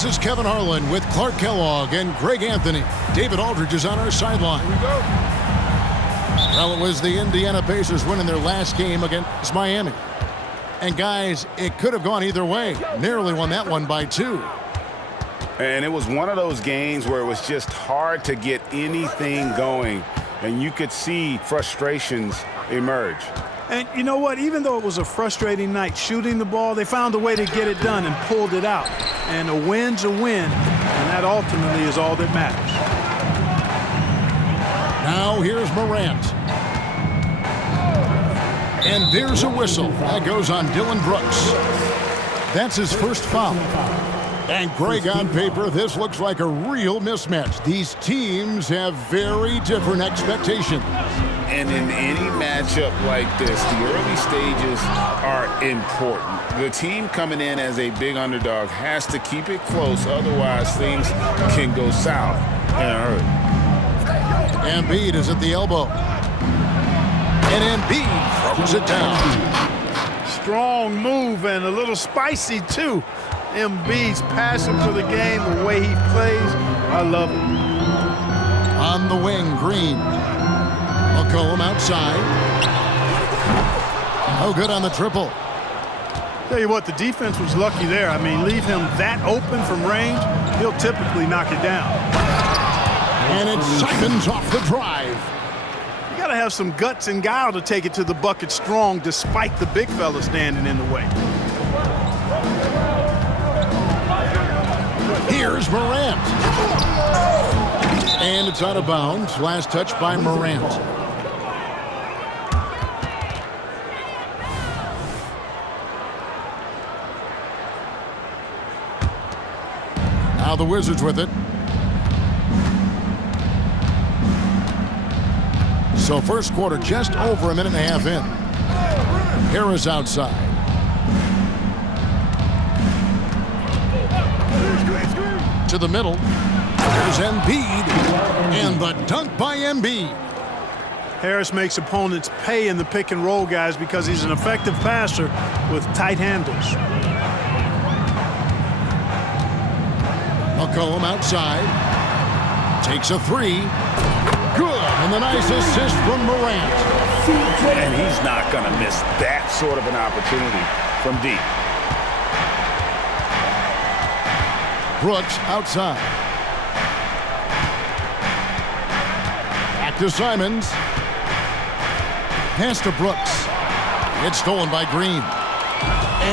This is Kevin Harlan with Clark Kellogg and Greg Anthony. David Aldridge is on our sideline. Here we go. Well, it was the Indiana Pacers winning their last game against Miami. And guys, it could have gone either way. Nearly won that one by 2. And it was one of those games where it was just hard to get anything going. And you could see frustrations emerge. And you know what? Even though it was a frustrating night shooting the ball, they found a way to get it done and pulled it out. And a win's a win, and that ultimately is all that matters. Now here's Morant. And there's a whistle. That goes on Dylan Brooks. That's his first foul. And Greg, on paper, this looks like a real mismatch. These teams have very different expectations. And in any matchup like this, the early stages are important. The team coming in as a big underdog has to keep it close, otherwise things can go south in a hurry. Embiid is at the elbow. And Embiid throws it down. Strong move and a little spicy, too. Embiid's passion for the game, the way he plays, I love it. On the wing, Green. McCollum outside. Oh, good on the triple. Tell you what, the defense was lucky there. I mean, leave him that open from range, he'll typically knock it down. And it's Simons off the drive. You got to have some guts and guile to take it to the bucket strong despite the big fella standing in the way. Here's Morant. And it's out of bounds. Last touch by Morant. Now the Wizards with it. So first quarter just over a minute and a half in. Harris outside. To the middle. There's Embiid. And the dunk by Embiid. Harris makes opponents pay in the pick and roll, guys, because he's an effective passer with tight handles. McCollum outside. Takes a 3. Good. And the nice assist from Morant. And he's not going to miss that sort of an opportunity from deep. Brooks outside. Back to Simons. Pass to Brooks. It's stolen by Green.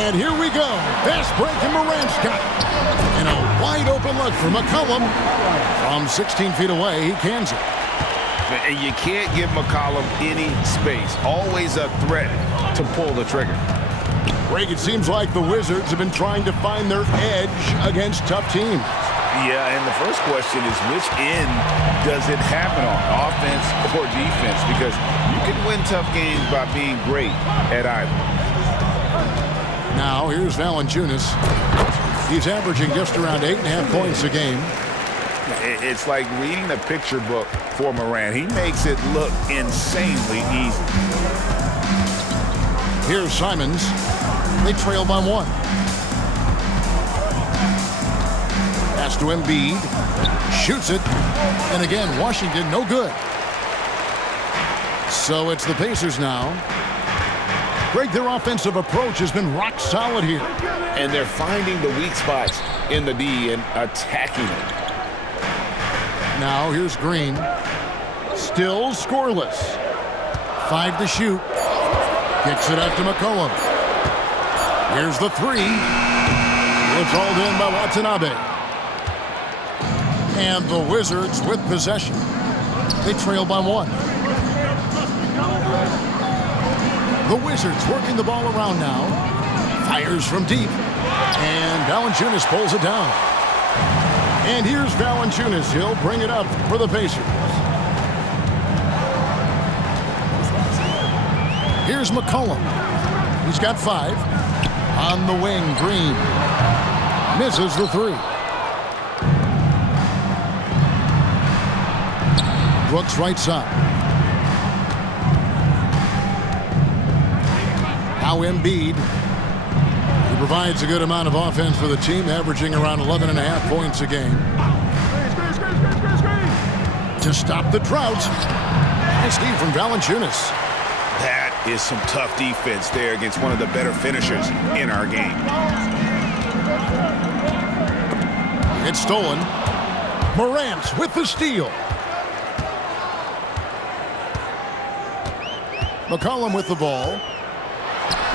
And here we go. Fast break and Morant's got it. And a wide open look for McCollum. From 16 feet away, he cans it. And you can't give McCollum any space. Always a threat to pull the trigger. Greg, it seems like the Wizards have been trying to find their edge against tough teams. Yeah, and the first question is which end does it happen on, offense or defense? Because you can win tough games by being great at either. Now, here's Valanciunas. He's averaging just around 8.5 points a game. It's like reading a picture book for Morant. He makes it look insanely easy. Here's Simons. They trail by 1. Pass to Embiid. Shoots it. And again, Washington no good. So it's the Pacers now. Greg, their offensive approach has been rock solid here. And they're finding the weak spots in the D and attacking it. Now here's Green. Still scoreless. 5 to shoot. Kicks it out to McCollum. Here's the 3. It's all in by Watanabe. And the Wizards with possession. They trail by 1. The Wizards working the ball around now. Fires from deep. And Valanciunas pulls it down. And here's Valanciunas. He'll bring it up for the Pacers. Here's McCollum. He's got 5. On the wing, Green. Misses the 3. Brooks right side. Now Embiid. He Provides a good amount of offense for the team, averaging around 11.5 points a game. To stop the drought, nice D from Valanciunas. That is some tough defense there against one of the better finishers in our game. It's stolen. Morant with the steal. McCollum with the ball.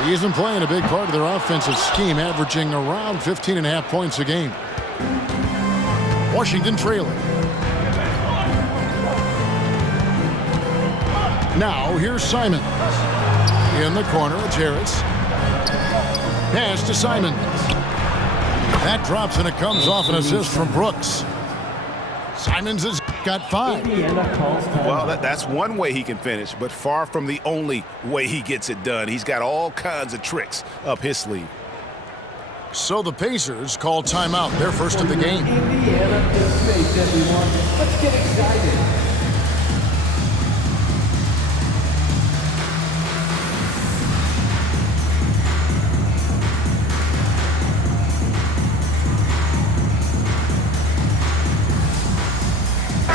He isn't playing a big part of their offensive scheme, averaging around 15.5 points a game. Washington trailing. Now here's Simon. In the corner, it's Harris. Pass to Simon. That drops and it comes off an assist from Brooks. Simons has got 5. Well, that's one way he can finish, but far from the only way he gets it done. He's got all kinds of tricks up his sleeve. So the Pacers call timeout, their first of the game. Indiana in space, everyone. Let's get excited.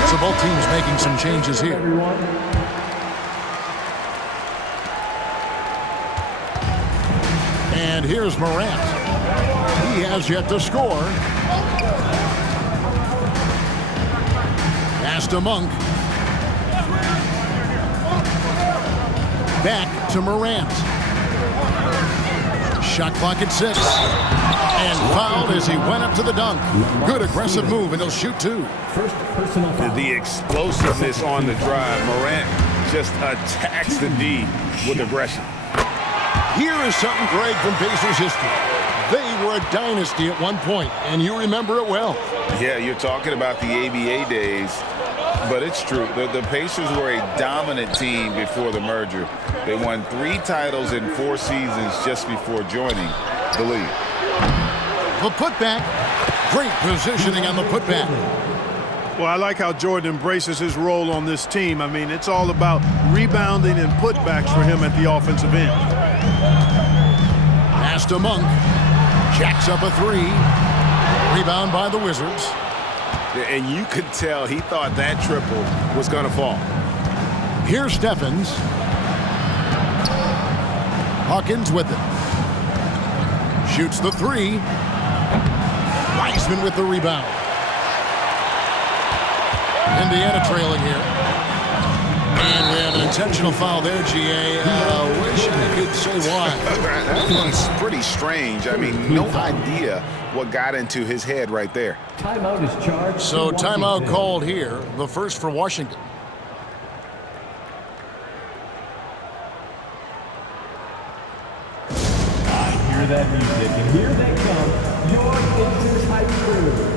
So both teams making some changes here. And here's Morant. He has yet to score. Pass to Monk. Back to Morant. Shot clock at 6. And fouled as he went up to the dunk. Good aggressive move, and he'll shoot 2. First personal foul. The explosiveness on the drive. Morant just attacks the D with aggression. Here is something, Greg, from Pacers history. They were a dynasty at one point, and you remember it well. Yeah, you're talking about the ABA days, but it's true. The Pacers were a dominant team before the merger. They won 3 titles in 4 seasons just before joining the league. The putback. Great positioning on the putback. Well, I like how Jordan embraces his role on this team. I mean, it's all about rebounding and putbacks for him at the offensive end. Pass to Monk. Jacks up a 3. Rebound by the Wizards. And you could tell he thought that triple was going to fall. Here's Stephens. Hawkins with it. Shoots the 3. Wiseman with the rebound. Indiana trailing here. And we have an intentional foul there, GA. Wish I could say why. That one's pretty strange. I mean, no idea what got into his head right there. Timeout is charged. So timeout called here, the first for Washington. I hear that music, and here they come. Your Pacers hype crew.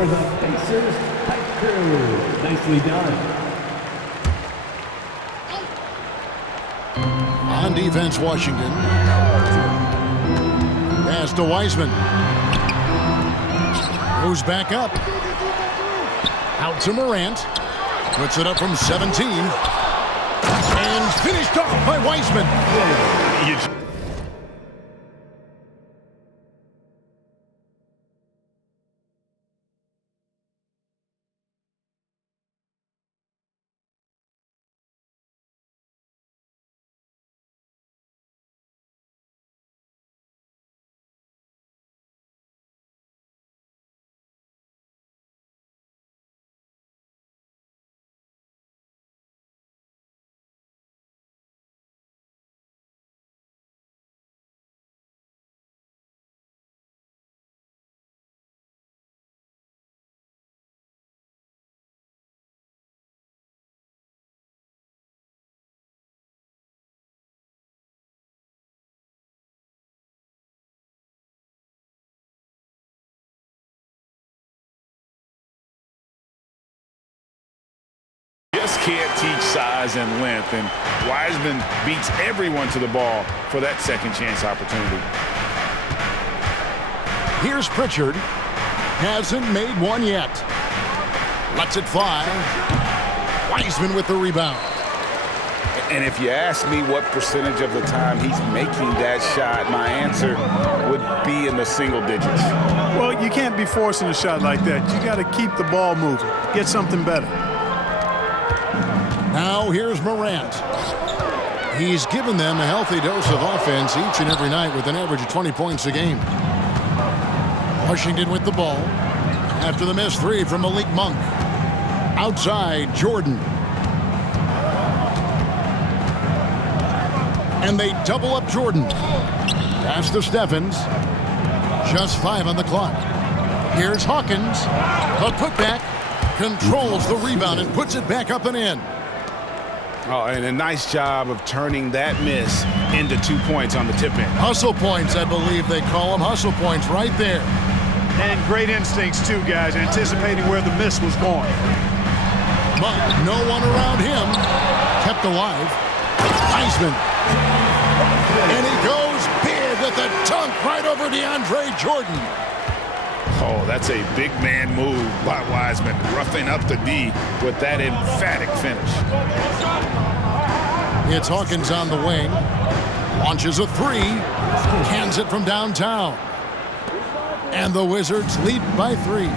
For the Pacers hype crew. Nicely done. On defense, Washington. Pass to Wiseman. Goes back up. Out to Morant. Puts it up from 17. And finished off by Wiseman. can't teach size and length, and Wiseman beats everyone to the ball for that second chance opportunity. Here's Pritchard. Hasn't made one yet. Lets it fly. Wiseman with the rebound. And if you ask me what percentage of the time he's making that shot, my answer would be in the single digits. Well, you can't be forcing a shot like that. You got to keep the ball moving. Get something better. Now here's Morant. He's given them a healthy dose of offense each and every night with an average of 20 points a game. Washington with the ball after the missed three from Malik Monk. Outside, Jordan. And they double up Jordan. Pass to Stephens. Just 5 on the clock. Here's Hawkins. A putback. Controls the rebound and puts it back up and in. Oh, and a nice job of turning that miss into 2 points on the tip in. Hustle points, I believe they call them. Hustle points right there. And great instincts, too, guys, anticipating where the miss was going. But no one around him. Kept alive. Wiseman. And he goes big with a dunk right over DeAndre Jordan. Oh, that's a big man move by Wiseman, roughing up the D with that emphatic finish. It's Hawkins on the wing. Launches a three. Cans it from downtown. And the Wizards lead by 3.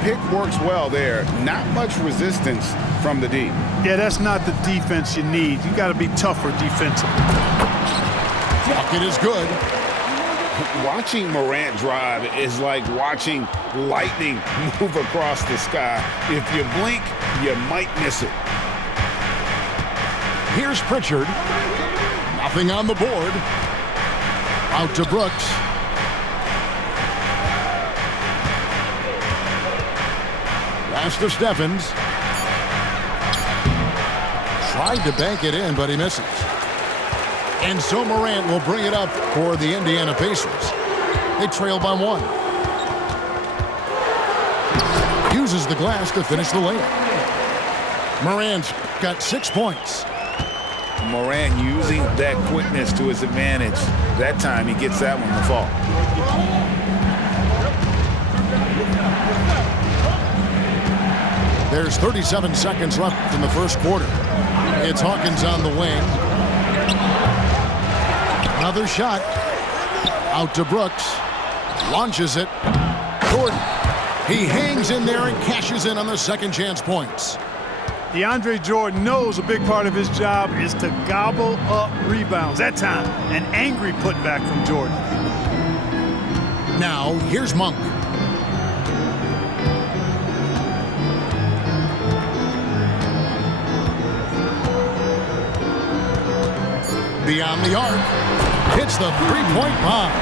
Pick works well there. Not much resistance from the D. Yeah, that's not the defense you need. You got to be tougher defensively. Bucket is good. Watching Morant drive is like watching lightning move across the sky. If you blink, you might miss it. Here's Pritchard. Nothing on the board. Out to Brooks. Pass to Stephens. Tried to bank it in, but he misses. And so Morant will bring it up for the Indiana Pacers. They trail by 1. Uses the glass to finish the layup. Morant's got 6 points. Morant using that quickness to his advantage. That time he gets that one to fall. There's 37 seconds left in the first quarter. It's Hawkins on the wing. Another shot. Out to Brooks. Launches it. Jordan. He hangs in there and cashes in on the second chance points. DeAndre Jordan knows a big part of his job is to gobble up rebounds. That time, an angry putback from Jordan. Now, here's Monk. Beyond the arc. Hits the three-point bomb.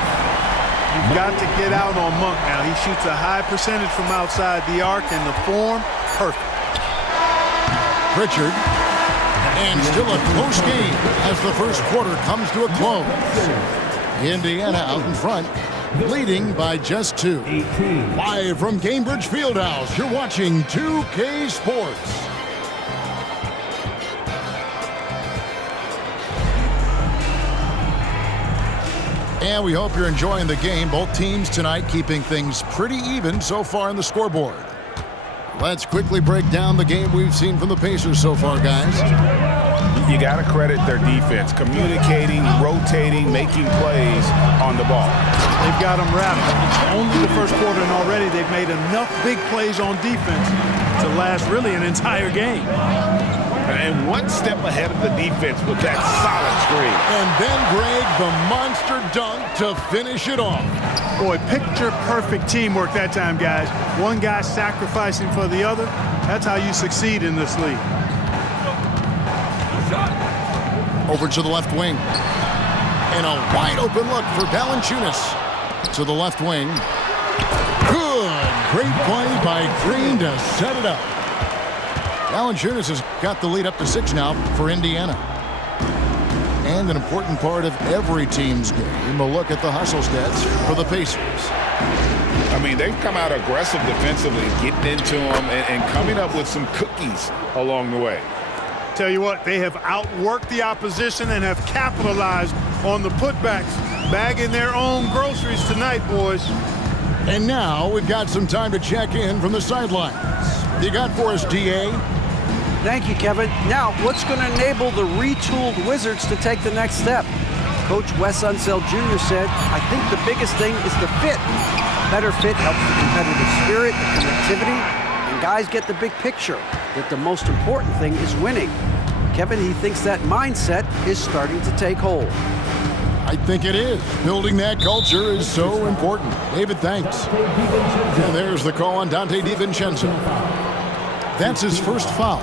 You've got to get out on Monk now. He shoots a high percentage from outside the arc, and the form, perfect. Pritchard. And still a close game as the first quarter comes to a close. Indiana out in front, leading by just 2. Live from Cambridge Fieldhouse, you're watching 2K Sports. And we hope you're enjoying the game. Both teams tonight keeping things pretty even so far in the scoreboard. Let's quickly break down the game we've seen from the Pacers so far, guys. You got to credit their defense, communicating, rotating, making plays on the ball. They've got them wrapped. Only the first quarter, and already they've made enough big plays on defense to last really an entire game. And one step ahead of the defense with that solid screen. And then Greg, the monster dunk to finish it off. Boy, picture-perfect teamwork that time, guys. One guy sacrificing for the other. That's how you succeed in this league. Over to the left wing. And a wide-open look for Valanciunas. To the left wing. Good. Great play by Green to set it up. Valanciunas has got the lead up to 6 now for Indiana. And an important part of every team's game, a look at the hustle stats for the Pacers. I mean, they've come out aggressive defensively, getting into them and coming up with some cookies along the way. Tell you what, they have outworked the opposition and have capitalized on the putbacks, bagging their own groceries tonight, boys. And now we've got some time to check in from the sidelines. You got for us, D.A.? Thank you, Kevin. Now, what's going to enable the retooled Wizards to take the next step? Coach Wes Unseld Jr. said, I think the biggest thing is the fit. Better fit helps the competitive spirit, the connectivity, and guys get the big picture that the most important thing is winning. Kevin, he thinks that mindset is starting to take hold. I think it is. Building that culture is so important. David, thanks. And there's the call on Dante DiVincenzo. That's his first foul.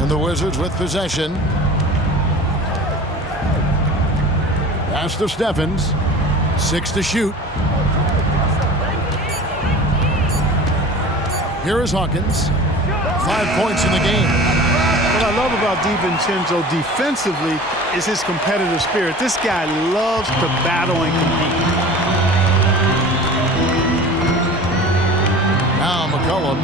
And the Wizards with possession. Pass to Steffens. 6 to shoot. Here is Hawkins. 5 points in the game. What I love about DiVincenzo defensively is his competitive spirit. This guy loves to battle and compete. Now McCollum.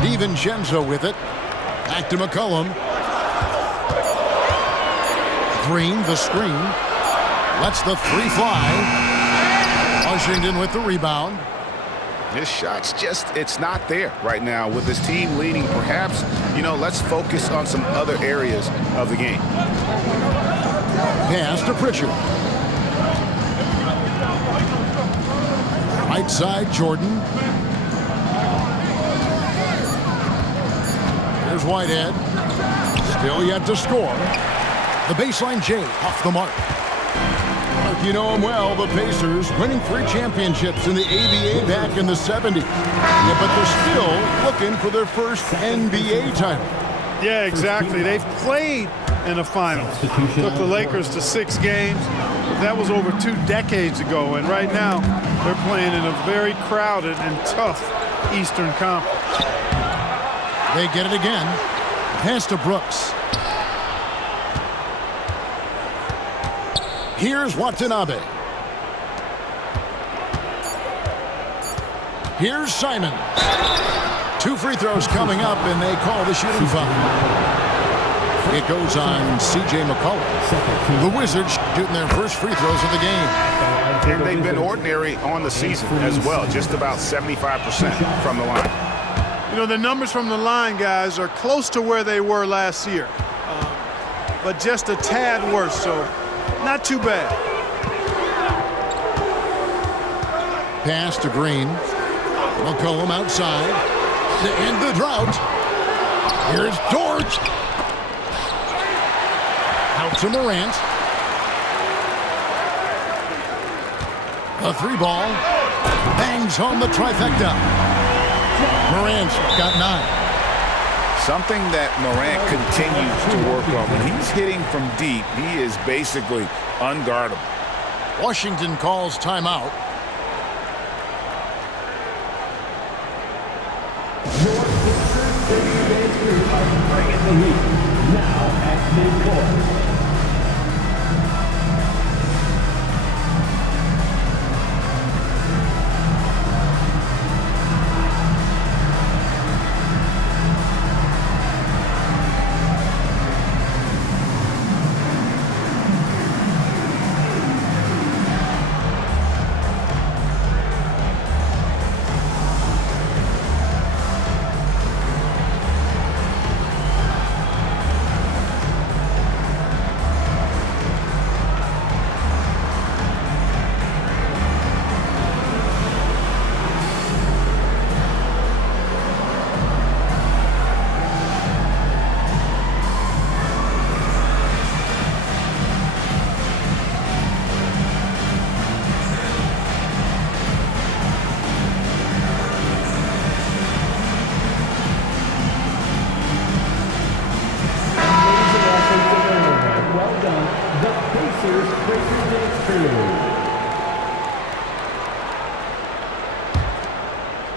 DiVincenzo with it. Back to McCollum. Green, the screen. Lets the three fly. Washington with the rebound. His shot's just, it's not there right now with his team leading. Perhaps, let's focus on some other areas of the game. Pass to Pritchard. Right side, Jordan. There's Whitehead. Still yet to score. The baseline J off the mark. You know them well, the Pacers, winning 3 championships in the ABA back in the 70s. Yeah, but they're still looking for their first NBA title. Yeah, exactly. They've played in the finals. Took the Lakers to 6 games. That was over 2 decades ago, and right now they're playing in a very crowded and tough Eastern Conference. They get it again. Pass to Brooks. Here's Watanabe. Here's Simon. 2 free throws coming up, and they call the shooting foul. It goes on C.J. McCollum. The Wizards shooting their first free throws of the game. And they've been ordinary on the season as well, just about 75% from the line. The numbers from the line, guys, are close to where they were last year, but just a tad worse, so not too bad. Pass to Green. McCollum outside to end the drought. Here's George. Out to Morant. A 3-ball. Bangs home the trifecta. Morant's got 9. Something that Morant continues to work on. When he's hitting from deep, he is basically unguardable. Washington calls timeout. Bringing the heat. Now at midcourt.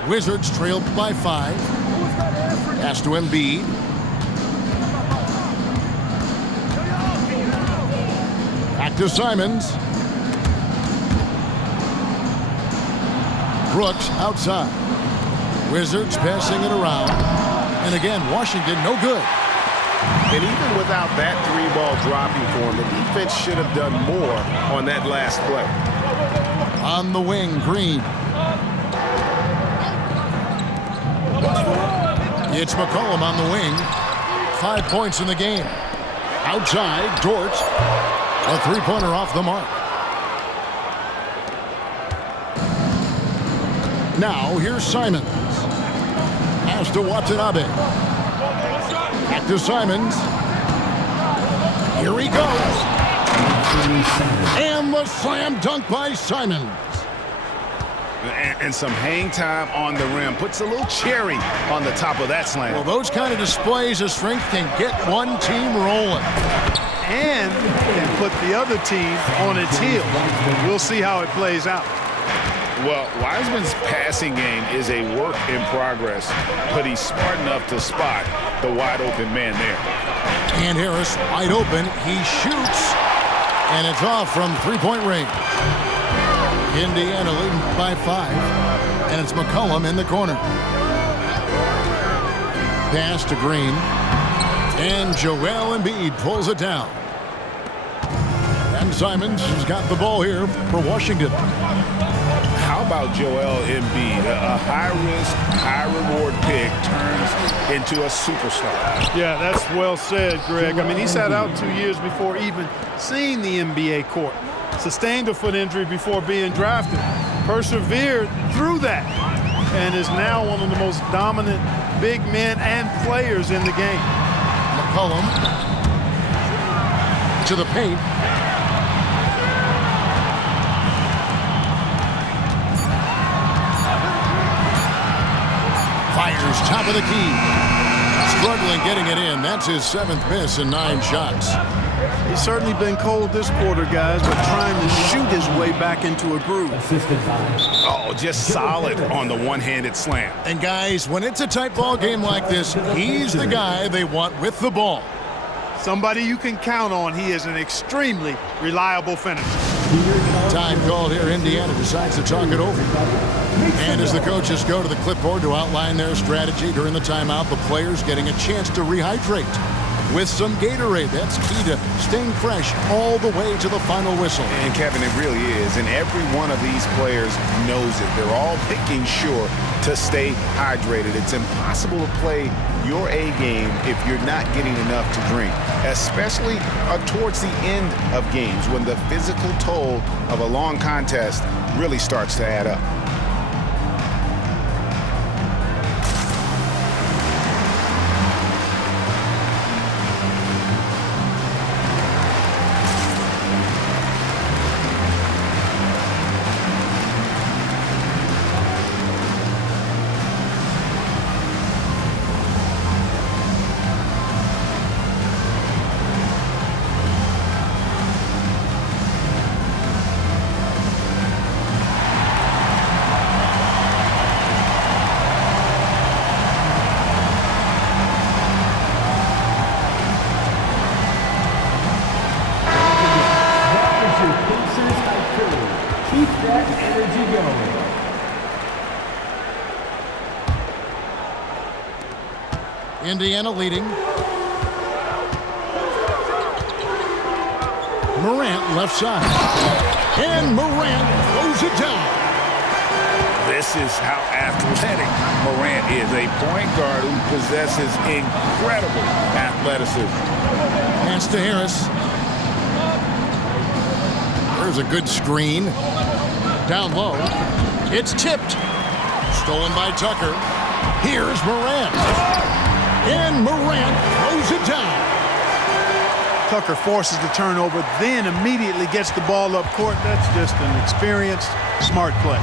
Wizards trailed by 5. Pass to Embiid. Back Back to Simons. Brooks outside. Wizards passing it around. And again, Washington no good. And even without that three-ball dropping for him, the defense should have done more on that last play. On the wing, Green. It's McCollum on the wing. 5 points in the game. Outside, Dort. A three-pointer off the mark. Now, here's Simons. Pass to Watanabe. Back to Simons. Here he goes. And the slam dunk by Simons. And some hang time on the rim. Puts a little cherry on the top of that slam. Well, those kind of displays of strength can get one team rolling. And can put the other team on its heels. We'll see how it plays out. Well, Wiseman's passing game is a work in progress, but he's smart enough to spot the wide-open man there. And Harris wide open. He shoots, and it's off from three-point range. Indiana leading by 5, and it's McCollum in the corner. Pass to Green, and Joel Embiid pulls it down. And Simons has got the ball here for Washington. How about Joel Embiid? A high-risk, high-reward pick turns into a superstar. Yeah, that's well said, Greg. I mean, he sat out 2 years before even seeing the NBA court. Sustained a foot injury before being drafted. Persevered through that and is now one of the most dominant big men and players in the game. McCollum to the paint. Fires top of the key. Struggling getting it in. That's his 7th miss in 9 shots. He's certainly been cold this quarter, guys, but trying to shoot his way back into a groove. Oh, just solid on the one-handed slam. And guys, when it's a tight ball game like this, he's the guy they want with the ball. Somebody you can count on. He is an extremely reliable finisher. Time called here. Indiana decides to talk it over. And as the coaches go to the clipboard to outline their strategy during the timeout, the players getting a chance to rehydrate with some Gatorade. That's key to staying fresh all the way to the final whistle. And Kevin, it really is. And every one of these players knows it. They're all making sure to stay hydrated. It's impossible to play your A game if you're not getting enough to drink, especially towards the end of games when the physical toll of a long contest really starts to add up. Keep that energy going. Indiana leading. Morant left side. And Morant throws it down. This is how athletic Morant is. A point guard who possesses incredible athleticism. Pass to Harris. There's a good screen. Down low. It's tipped. Stolen by Tucker. Here's Morant. And Morant throws it down. Tucker forces the turnover, then immediately gets the ball up court. That's just an experienced, smart play.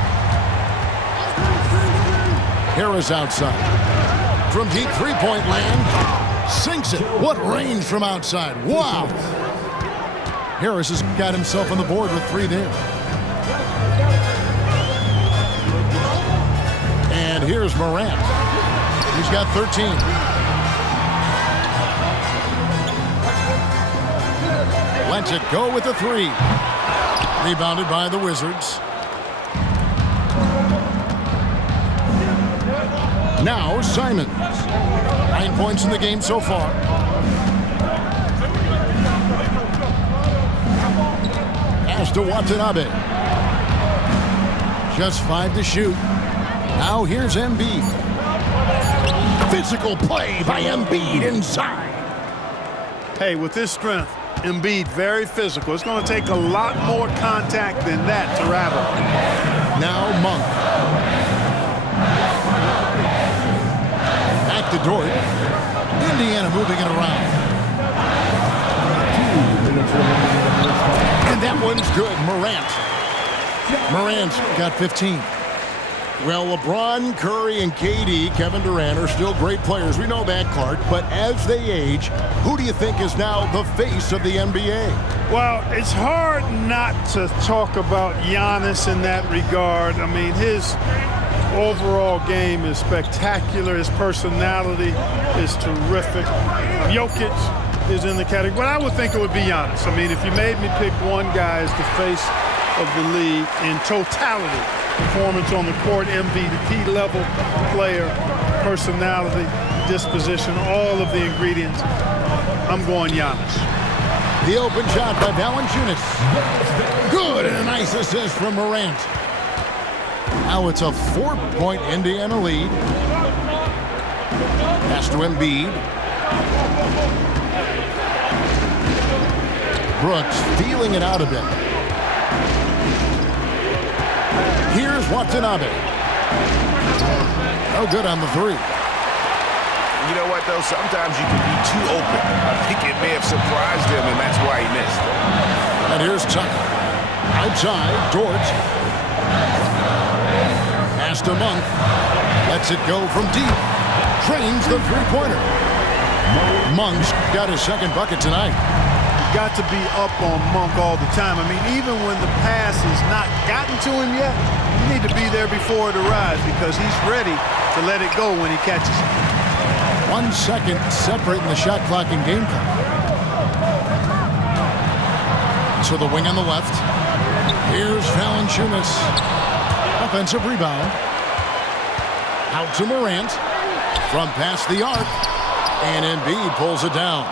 Harris outside. From deep three-point land. Sinks it. What range from outside. Wow. Harris has got himself on the board with 3 there. And here's Morant. He's got 13. Lets it go with the three. Rebounded by the Wizards. Now Simons. 9 points in the game so far. Pass to Watanabe. Just 5 to shoot. Now here's Embiid. Physical play by Embiid inside. Hey, with his strength, Embiid very physical. It's going to take a lot more contact than that to rattle. Now Monk. Back to Dort. Indiana moving it around. And that one's good. Morant's got 15. Well, LeBron, Curry, and KD, Kevin Durant, are still great players. We know that, Clark. But as they age, who do you think is now the face of the NBA? Well, it's hard not to talk about Giannis in that regard. I mean, his overall game is spectacular. His personality is terrific. Jokic is in the category, but I would think it would be Giannis. I mean, if you made me pick one guy as the face of the league in totality, performance on the court, MVP level player, personality, disposition, all of the ingredients, I'm going Giannis. The open shot by Valanciunas. Good, and a nice assist from Morant. Now it's a 4-point Indiana lead. Pass to Embiid. Brooks feeling it out a bit. Here's Watanabe. Oh, good on the three. You know what, though? Sometimes you can be too open. I think it may have surprised him, and that's why he missed. And here's Tucker. Outside, Dort. Pass to Monk. Lets it go from deep. Trains the three-pointer. Monk's got his second bucket tonight. Got to be up on Monk all the time. I mean, even when the pass has not gotten to him yet, you need to be there before it arrives because he's ready to let it go when he catches it. 1 second separating the shot clock and game clock. So the wing on the left. Here's Valanciunas. Offensive rebound. Out to Morant. From past the arc. And Embiid pulls it down.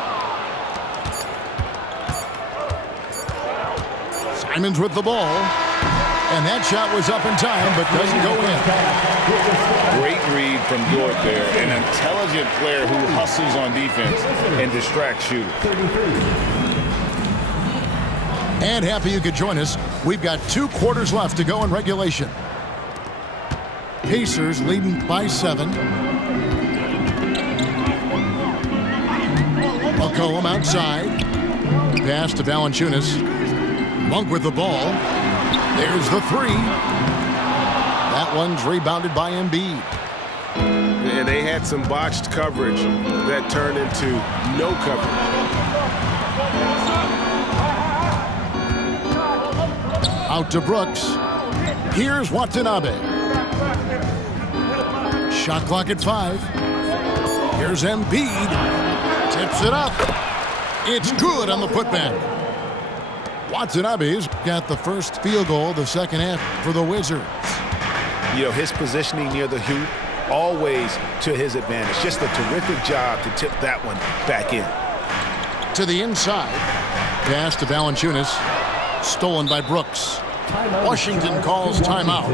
Simons with the ball. And that shot was up in time, but doesn't go in. Great read from Dort there. An intelligent player who hustles on defense and distracts shooters. And happy you could join us. We've got 2 quarters left to go in regulation. Pacers leading by 7. McCollum outside. Pass to Valanciunas. Monk with the ball. There's the three. That one's rebounded by Embiid. And they had some botched coverage that turned into no coverage. Out to Brooks. Here's Watanabe. Shot clock at 5. Here's Embiid. Tips it up. It's good on the putback. Watanabe's got the first field goal of the second half for the Wizards. You know, his positioning near the hoop, always to his advantage. Just a terrific job to tip that one back in. To the inside. Pass to Valanciunas. Stolen by Brooks. Washington calls timeout.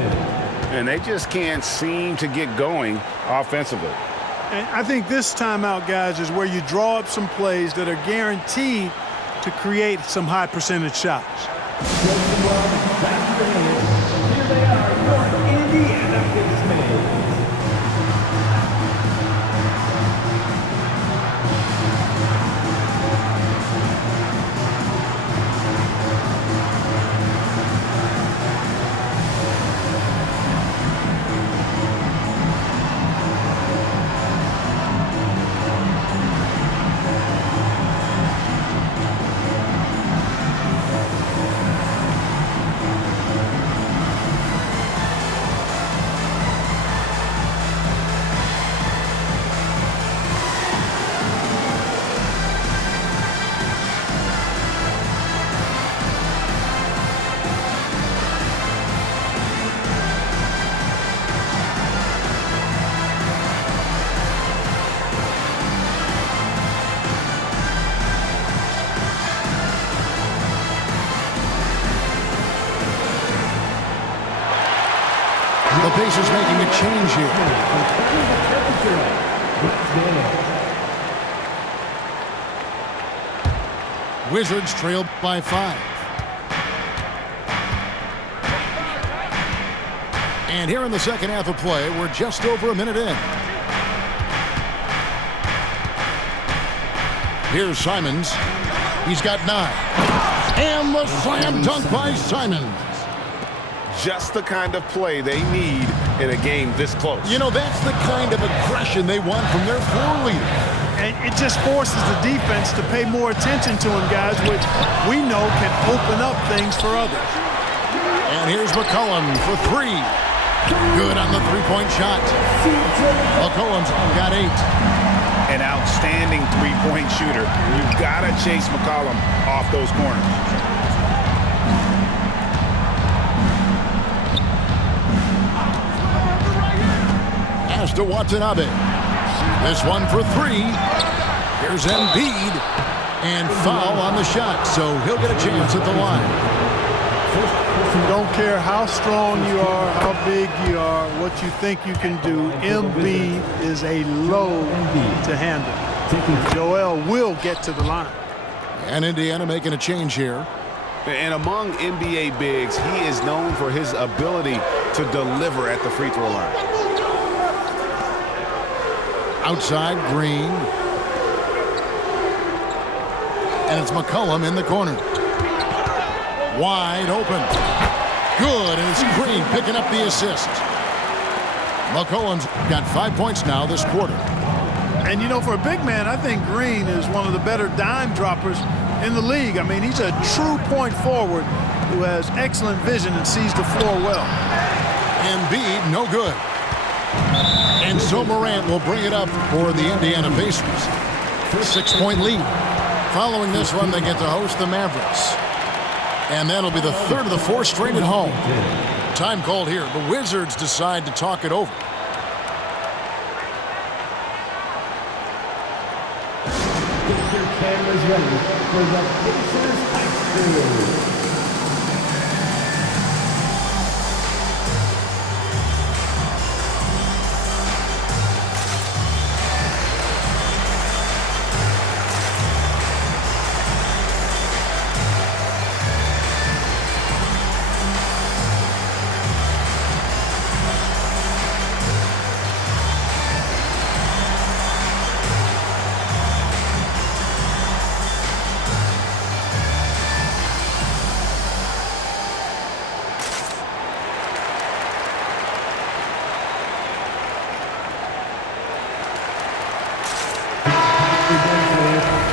And they just can't seem to get going offensively. And I think this timeout, guys, is where you draw up some plays that are guaranteed to create some high percentage shots. Here they are, your Indiana Pacers. The Pacers making a change here. Wizards trail by 5. And here in the second half of play, we're just over a minute in. Here's Simons. He's got 9. And the slam dunk by Simons. Just the kind of play they need in a game this close. You know, that's the kind of aggression they want from their floor leader. And it just forces the defense to pay more attention to him, guys, which we know can open up things for others. And here's McCollum for 3. Good on the three-point shot. McCollum's got 8. An outstanding three-point shooter. You've got to chase McCollum off those corners. Pass to Watanabe. This one for 3. Here's Embiid. And foul on the shot, so he'll get a chance at the line. Don't care how strong you are, how big you are, what you think you can do. Embiid is a load to handle. Joel will get to the line. And Indiana making a change here. And among NBA bigs, he is known for his ability to deliver at the free throw line. Outside, Green. And it's McCollum in the corner. Wide open. Good, and it's Green picking up the assist. McCollum's got 5 points now this quarter. And, you know, for a big man, I think Green is one of the better dime droppers in the league. I mean, he's a true point forward who has excellent vision and sees the floor well. Embiid, no good. And so Morant will bring it up for the Indiana Pacers. 6-point lead. Following this one, they get to host the Mavericks. And that'll be the third of the 4 straight at home. Time called here. The Wizards decide to talk it over. Get your cameras ready for the Pacers Ice Crew.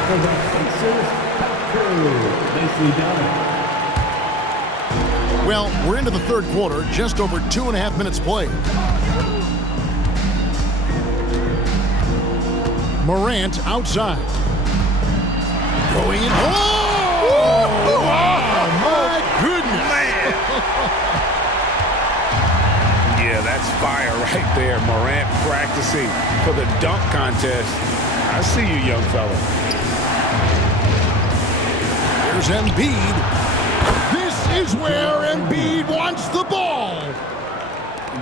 For the Pacers Crew. Nicely done. Well, we're into the third quarter, just over 2.5 minutes played. Morant outside. Going in. Oh! My goodness. Yeah, that's fire right there. Morant practicing for the dunk contest. I see you, young fella. Here's Embiid. This is where Embiid wants the ball.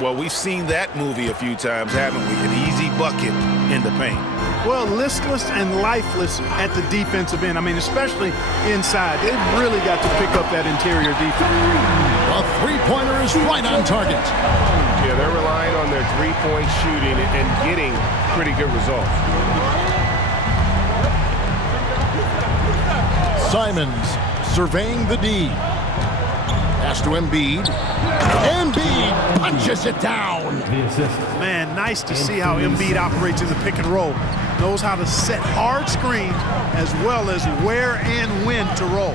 Well, we've seen that movie a few times, haven't we? An easy bucket in the paint. Well, listless and lifeless at the defensive end. I mean, especially inside. They've really got to pick up that interior defense. A three-pointer is right on target. Yeah, they're relying on their three-point shooting and getting pretty good results. Simons surveying the D. Pass to Embiid. Embiid punches it down. The assist. Man, nice to see how Embiid operates in the pick and roll. Knows how to set hard screens as well as where and when to roll.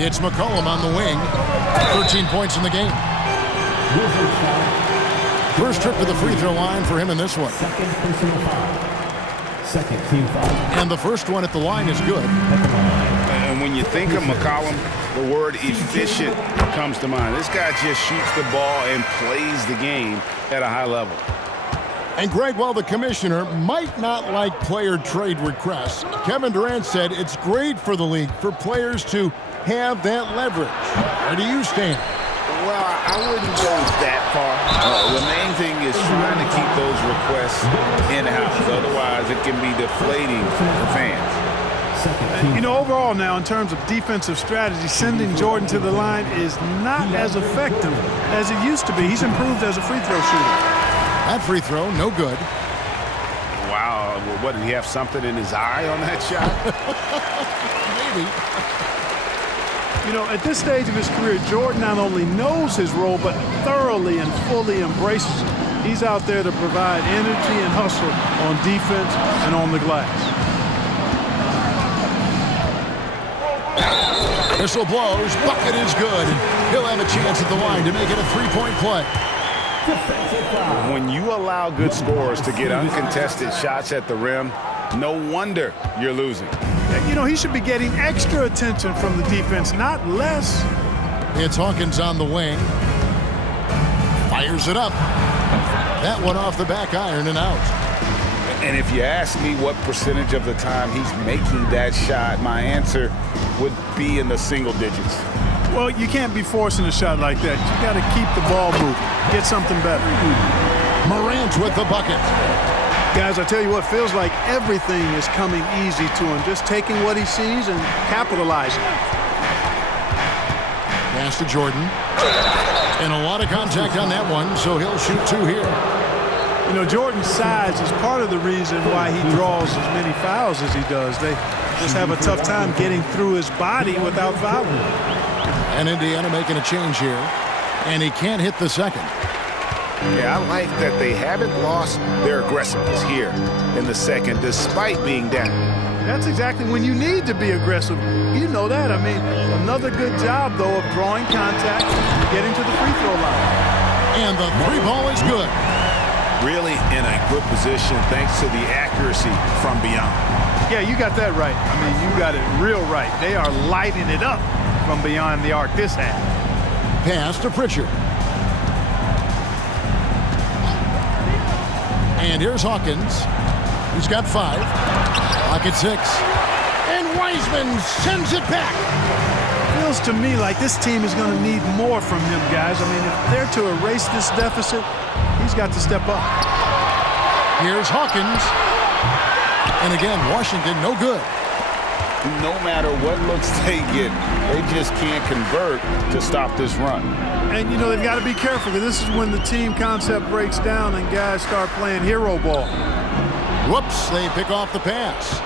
It's McCollum on the wing. 13 points in the game. First trip to the free throw line for him in this one. Second personal foul. Second team foul. And the first one at the line is good. And when you think of McCollum, the word efficient comes to mind. This guy just shoots the ball and plays the game at a high level. And Greg, while the commissioner might not like player trade requests, Kevin Durant said it's great for the league for players to have that leverage. Where do you stand? Well, I wouldn't go that far. The main thing is trying to keep those requests in-house. Otherwise, it can be deflating for fans. You know, overall now, in terms of defensive strategy, sending Jordan to the line is not as effective as it used to be. He's improved as a free throw shooter. That free throw, no good. Wow. Well, what, did he have something in his eye on that shot? Maybe. You know, at this stage of his career, Jordan not only knows his role, but thoroughly and fully embraces it. He's out there to provide energy and hustle on defense and on the glass. Whistle blows, bucket is good. He'll have a chance at the line to make it a three-point play. When you allow good scorers to get uncontested shots at the rim, no wonder you're losing. You know, he should be getting extra attention from the defense, not less. It's Hawkins on the wing. Fires it up. That one off the back iron and out. And if you ask me what percentage of the time he's making that shot, my answer would be in the single digits. Well, you can't be forcing a shot like that. You got to keep the ball moving. Get something better. Morant with the bucket. Guys, I tell you what, feels like everything is coming easy to him. Just taking what he sees and capitalizing. Pass to Jordan. And a lot of contact on that one, so he'll shoot two here. You know, Jordan's size is part of the reason why he draws as many fouls as he does. They just have a tough time getting through his body without fouling. And Indiana making a change here. And he can't hit the second. Yeah, I like that they haven't lost their aggressiveness here in the second, despite being down. That's exactly when you need to be aggressive. You know that. I mean, another good job, though, of drawing contact, getting to the free throw line. And the three ball is good. Really in a good position thanks to the accuracy from beyond. Yeah, you got that right. I mean, you got it real right. They are lighting it up from beyond the arc this half. Pass to Pritchard. And here's Hawkins. He's got 5. Pocket 6. And Wiseman sends it back. Feels to me like this team is going to need more from him, guys. I mean, if they're to erase this deficit, he's got to step up. Here's Hawkins. And again, Washington no good. No matter what looks they get, they just can't convert to stop this run. And, you know, they've got to be careful, because this is when the team concept breaks down and guys start playing hero ball. Whoops, they pick off the pass.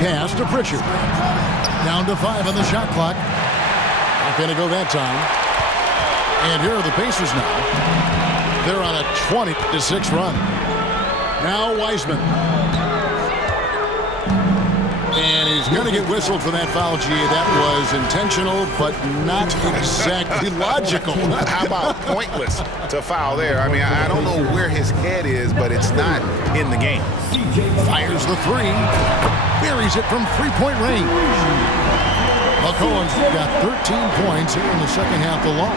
Pass to Pritchard. Down to 5 on the shot clock. Not going to go that time. And here are the Pacers now. They're on a 20-6 run. Now Wiseman. And he's going to get whistled for that foul, G. That was intentional, but not exactly logical. How about pointless to foul there? I mean, I don't know where his head is, but it's not in the game. Fires the 3. Buries it from three-point range. McCollum's got 13 points here in the second half alone.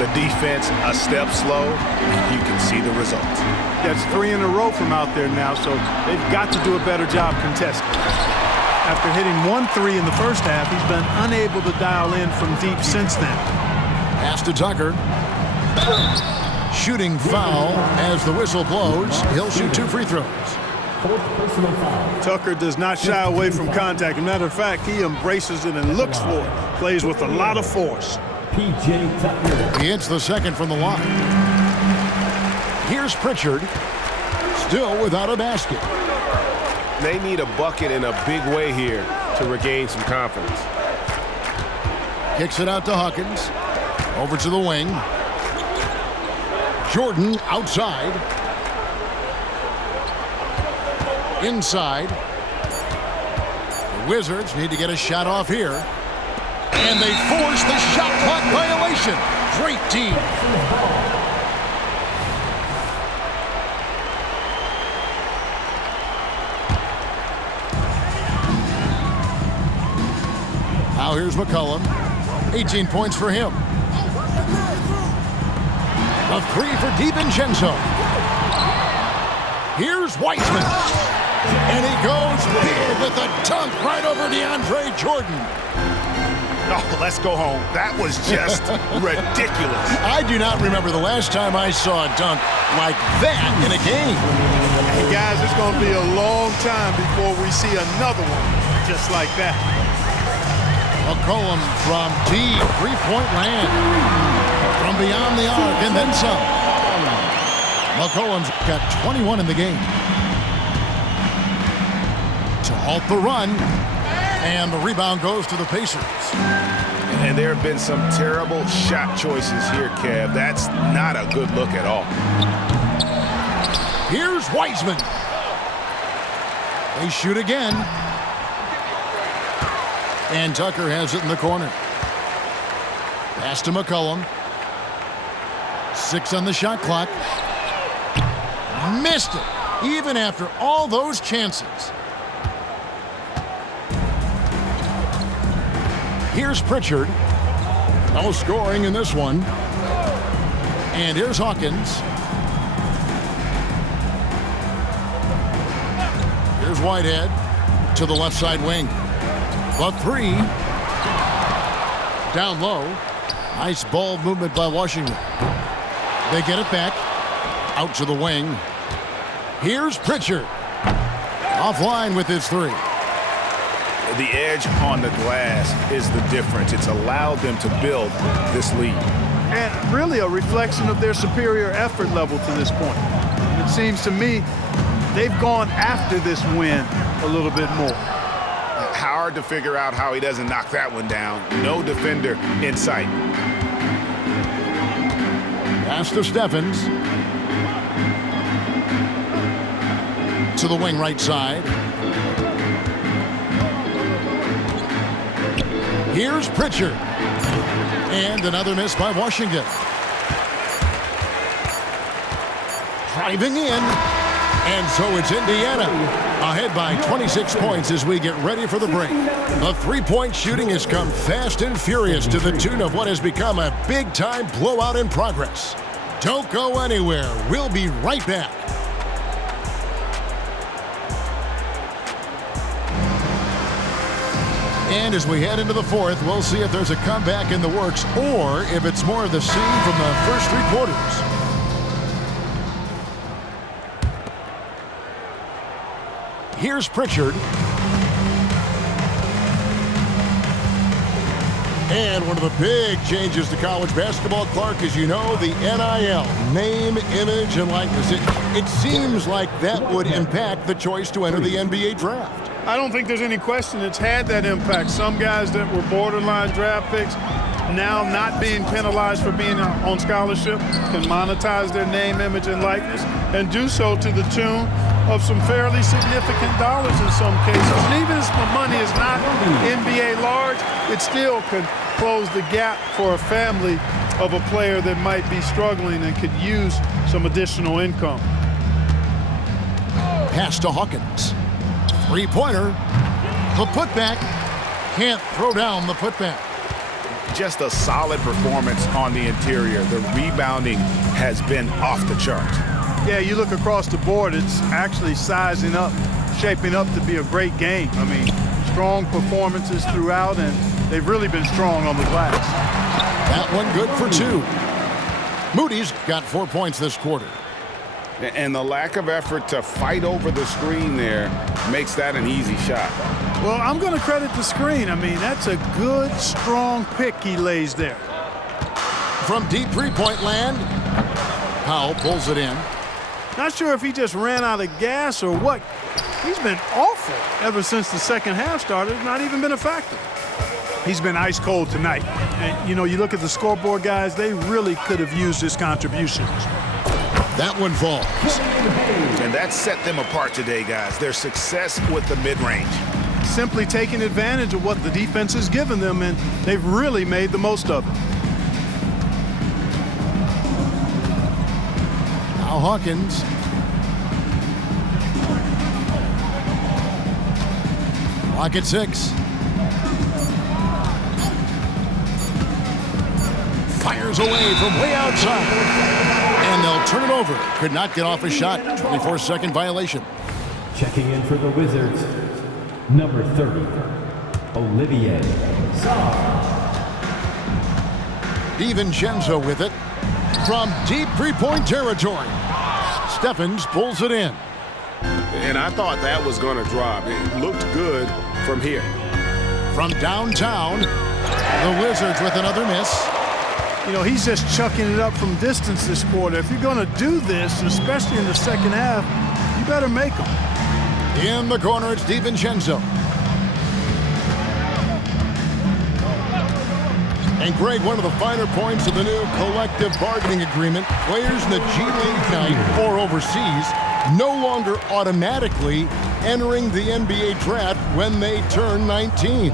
The defense a step slow, and you can see the results. That's 3 in a row from out there now, so they've got to do a better job contesting. After hitting 1 3 in the first half, he's been unable to dial in from deep since then. Pass to Tucker. Shooting foul as the whistle blows. He'll shoot 2 free throws. Tucker does not shy away from contact. As a matter of fact, he embraces it and looks for it. Plays with a lot of force. P.J. Tucker. He hits the second from the line. Here's Pritchard, still without a basket. They need a bucket in a big way here to regain some confidence. Kicks it out to Hawkins. Over to the wing. Jordan outside. Inside. The Wizards need to get a shot off here. And they force the shot clock violation. Great team. Now here's McCollum. 18 points for him. A three for DiVincenzo. Here's Wiseman. And he goes big with a dunk right over DeAndre Jordan. Oh, let's go home. That was just ridiculous. I do not remember the last time I saw a dunk like that in a game. Hey guys, it's going to be a long time before we see another one just like that. McCollum from deep three-point land. From beyond the arc and then some. McCollum's got 21 in the game. To halt the run. And the rebound goes to the Pacers. And there have been some terrible shot choices here, Kev. That's not a good look at all. Here's Wiseman. They shoot again. And Tucker has it in the corner. Pass to McCollum. 6 on the shot clock. Missed it, even after all those chances. Here's Pritchard. No scoring in this one. And here's Hawkins. Here's Whitehead to the left side wing. The three. Down low. Nice ball movement by Washington. They get it back. Out to the wing. Here's Pritchard. Offline with his three. The edge on the glass is the difference. It's allowed them to build this lead. And really a reflection of their superior effort level to this point. It seems to me they've gone after this win a little bit more. Hard to figure out how he doesn't knock that one down. No defender in sight. Pass to Steffens. To the wing right side. Here's Pritchard. And another miss by Washington. Driving in. And so it's Indiana ahead by 26 points as we get ready for the break. The three-point shooting has come fast and furious to the tune of what has become a big-time blowout in progress. Don't go anywhere. We'll be right back. And as we head into the fourth, we'll see if there's a comeback in the works or if it's more of the same from the first three quarters. Here's Pritchard. And one of the big changes to college basketball, Clark, as you know, the NIL, name, image, and likeness. It seems like that would impact the choice to enter the NBA draft. I don't think there's any question it's had that impact. Some guys that were borderline draft picks now not being penalized for being on scholarship can monetize their name, image, and likeness and do so to the tune of some fairly significant dollars in some cases. And even if the money is not NBA large, it still could close the gap for a family of a player that might be struggling and could use some additional income. Pass to Hawkins. Three-pointer. The putback. Can't throw down the putback. Just a solid performance on the interior. The rebounding has been off the charts. Yeah, you look across the board, it's actually sizing up, shaping up to be a great game. I mean, strong performances throughout, and they've really been strong on the glass. That one good for two. Moody's got 4 points this quarter. And the lack of effort to fight over the screen there makes that an easy shot. Well, I'm going to credit the screen. I mean, that's a good, strong pick he lays there. From deep three-point land, Powell pulls it in. Not sure if he just ran out of gas or what. He's been awful ever since the second half started. Not even been a factor. He's been ice cold tonight. And, you know, you look at the scoreboard, guys, they really could have used his contributions. That one falls. And that set them apart today, guys. Their success with the mid-range. Simply taking advantage of what the defense has given them, and they've really made the most of it. Now Hawkins. Clock at 6. Fires away from way outside. And they'll turn it over. Could not get off a shot. 24-second violation. Checking in for the Wizards, number 30, Olivier Sarr. DiVincenzo with it from deep three-point territory. Steffens pulls it in. And I thought that was going to drop. It looked good from here. From downtown, the Wizards with another miss. You know, he's just chucking it up from distance this quarter. If you're going to do this, especially in the second half, you better make them. In the corner, it's DiVincenzo. And Greg, one of the finer points of the new collective bargaining agreement, players in the G League night or overseas no longer automatically entering the NBA draft when they turn 19.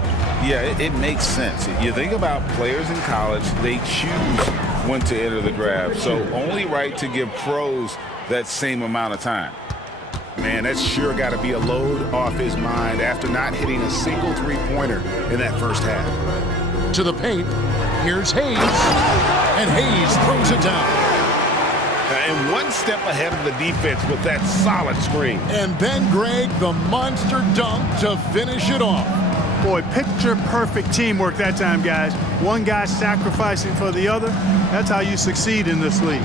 Yeah, it makes sense. You think about players in college, they choose when to enter the draft. So only right to give pros that same amount of time. Man, that's sure got to be a load off his mind after not hitting a single three-pointer in that first half. To the paint, here's Hayes, and Hayes throws it down. And one step ahead of the defense with that solid screen. And then, Greg, the monster dunk to finish it off. Boy, picture-perfect teamwork that time, guys. One guy sacrificing for the other. That's how you succeed in this league.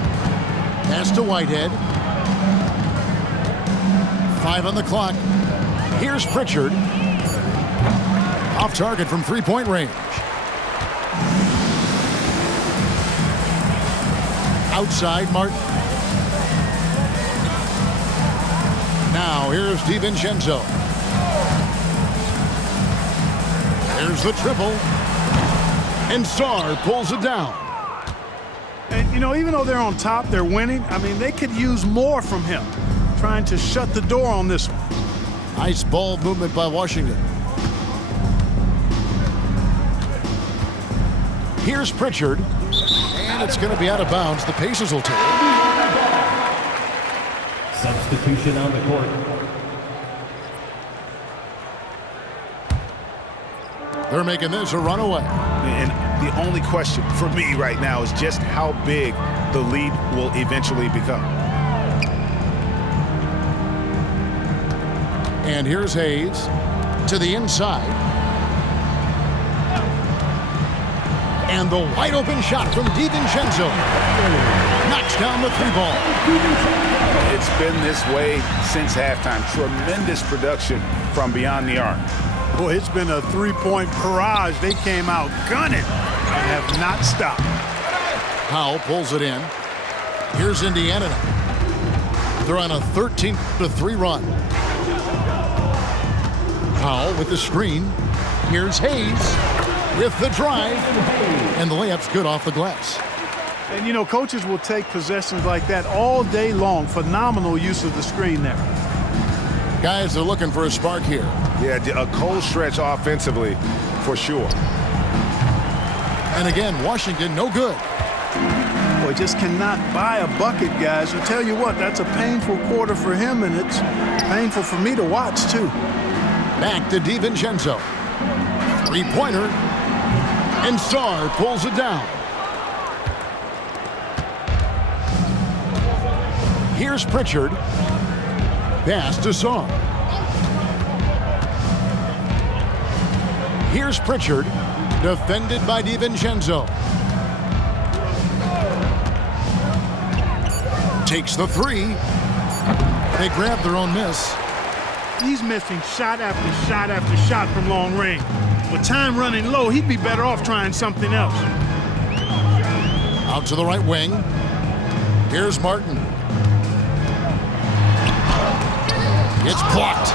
Pass to Whitehead. 5 on the clock. Here's Pritchard. Off target from three-point range. Outside, Martin. Now, here's DiVincenzo. There's the triple. And Sarr pulls it down. And, you know, even though they're on top, they're winning. I mean, they could use more from him. Trying to shut the door on this one. Nice ball movement by Washington. Here's Pritchard. And it's going to be out of bounds. The Pacers will take it. Substitution on the court. They're making this a runaway. And the only question for me right now is just how big the lead will eventually become. And here's Hayes to the inside. And the wide open shot from DiVincenzo. Knocks down the three ball. It's been this way since halftime. Tremendous production from beyond the arc. Boy, it's been a three-point barrage. They came out gunning and have not stopped. Powell pulls it in. Here's Indiana now. They're on a 13-3 run. Powell with the screen. Here's Hayes with the drive. And the layup's good off the glass. And, you know, coaches will take possessions like that all day long. Phenomenal use of the screen there. Guys, they're looking for a spark here. Yeah, a cold stretch offensively for sure. And again, Washington, no good. Boy, just cannot buy a bucket, guys. I tell you what, that's a painful quarter for him, and it's painful for me to watch, too. Back to DiVincenzo. Three-pointer. And Sarr pulls it down. Here's Pritchard. Pass to Sarr. Here's Pritchard. Defended by DiVincenzo. Takes the three. They grab their own miss. He's missing shot after shot after shot from long range. With time running low, he'd be better off trying something else. Out to the right wing. Here's Martin. It's blocked.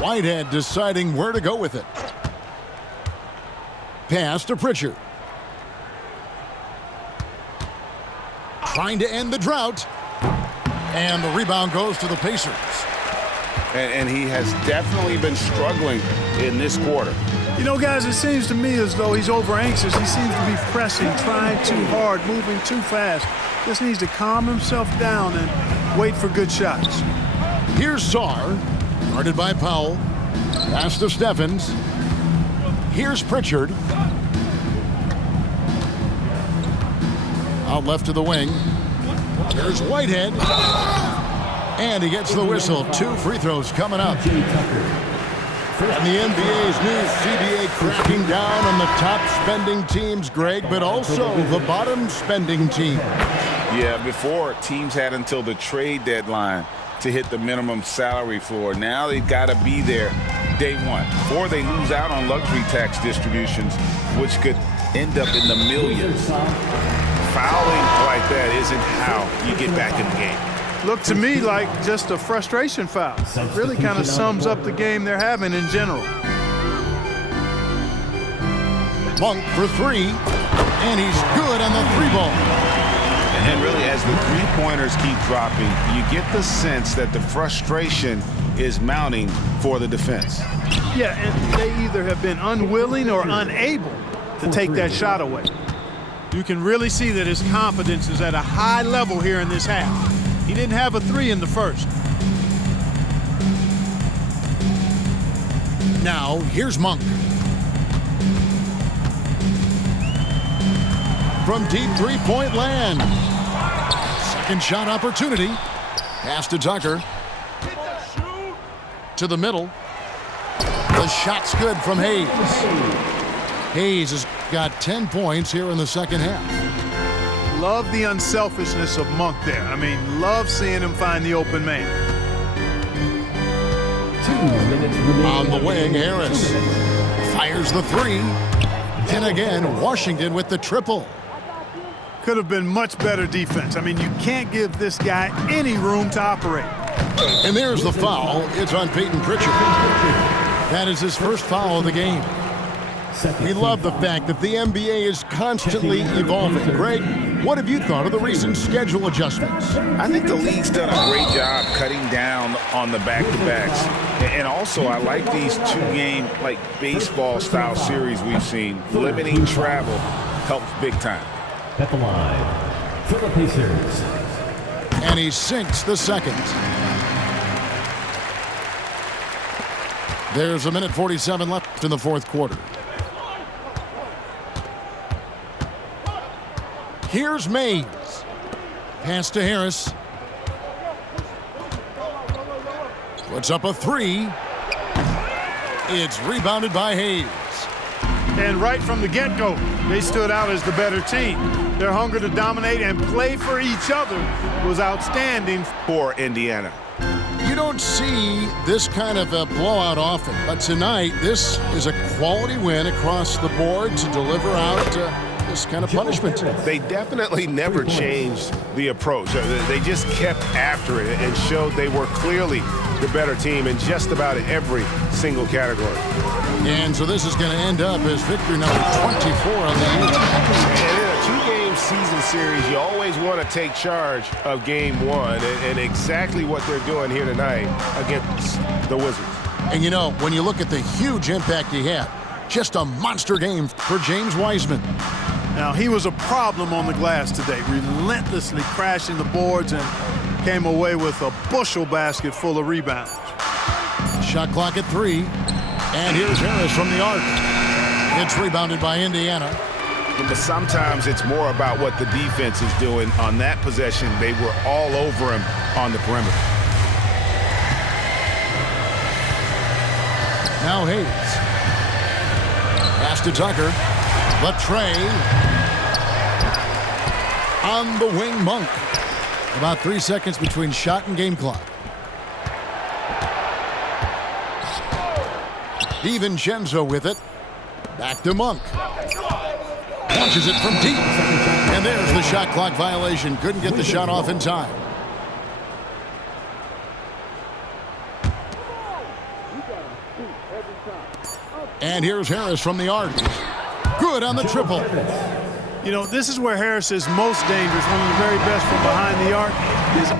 Whitehead deciding where to go with it. Pass to Pritchard. Trying to end the drought. And the rebound goes to the Pacers. And he has definitely been struggling in this quarter. You know, guys, it seems to me as though he's over-anxious. He seems to be pressing, trying too hard, moving too fast. Just needs to calm himself down and wait for good shots. Here's Sarr, guarded by Powell. Pass to Steffens. Here's Pritchard. Out left to the wing. There's Whitehead. And he gets the whistle. 2 free throws coming up. And the NBA's new CBA cracking down on the top spending teams, Greg, but also the bottom spending team. Yeah, before teams had until the trade deadline to hit the minimum salary floor. Now they've got to be there day one, or they lose out on luxury tax distributions, which could end up in the millions. Fouling like that isn't how you get back in the game. Looked to me like just a frustration foul. It really kind of sums up the game they're having in general. Monk for 3, and he's good on the 3-ball. And really, as the three-pointers keep dropping, you get the sense that the frustration is mounting for the defense. Yeah, and they either have been unwilling or unable to take that shot away. You can really see that his confidence is at a high level here in this half. He didn't have a 3 in the first. Now, here's Monk. From deep three-point land. Second shot opportunity. Pass to Tucker. To the middle. The shot's good from Hayes. Hayes has got 10 points here in the second half. Love the unselfishness of Monk there. I mean, love seeing him find the open man. 2 minutes remaining. On the wing, Harris fires the 3. And again, Washington with the triple. Could have been much better defense. I mean, you can't give this guy any room to operate. And there's the foul. It's on Peyton Pritchard. That is his first foul of the game. We love the fact that the NBA is constantly evolving. Greg, what have you thought of the recent schedule adjustments? I think the league's done a great job cutting down on the back-to-backs. And also, I like these 2-game, like, baseball-style series we've seen. Limiting travel helps big time. At the line for the Pacers. And he sinks the second. There's a minute 47 left in the fourth quarter. Here's Mays. Pass to Harris. Puts up a 3. It's rebounded by Hayes. And right from the get-go, they stood out as the better team. Their hunger to dominate and play for each other was outstanding For Indiana. You don't see this kind of a blowout often, but tonight this is a quality win across the board to deliver out this kind of punishment. They definitely never changed the approach. They just kept after it and showed they were clearly the better team in just about every single category. And so this is going to end up as victory number 24 on the year. And in a 2-game season series, you always want to take charge of game 1, and exactly what they're doing here tonight against the Wizards. And you know, when you look at the huge impact he had, just a monster game for James Wiseman. Now, he was a problem on the glass today, relentlessly crashing the boards and came away with a bushel basket full of rebounds. Shot clock at 3. And here's Harris from the arc. It's rebounded by Indiana. But sometimes it's more about what the defense is doing on that possession. They were all over him on the perimeter. Now Hayes. Pass to Tucker. Latre. On the wing, Monk. About 3 seconds between shot and game clock. DiVincenzo with it. Back to Monk. Launches it from deep. And there's the shot clock violation. Couldn't get the shot off in time. And here's Harris from the arc. Good on the triple. You know, this is where Harris is most dangerous. One of the very best from behind the arc. His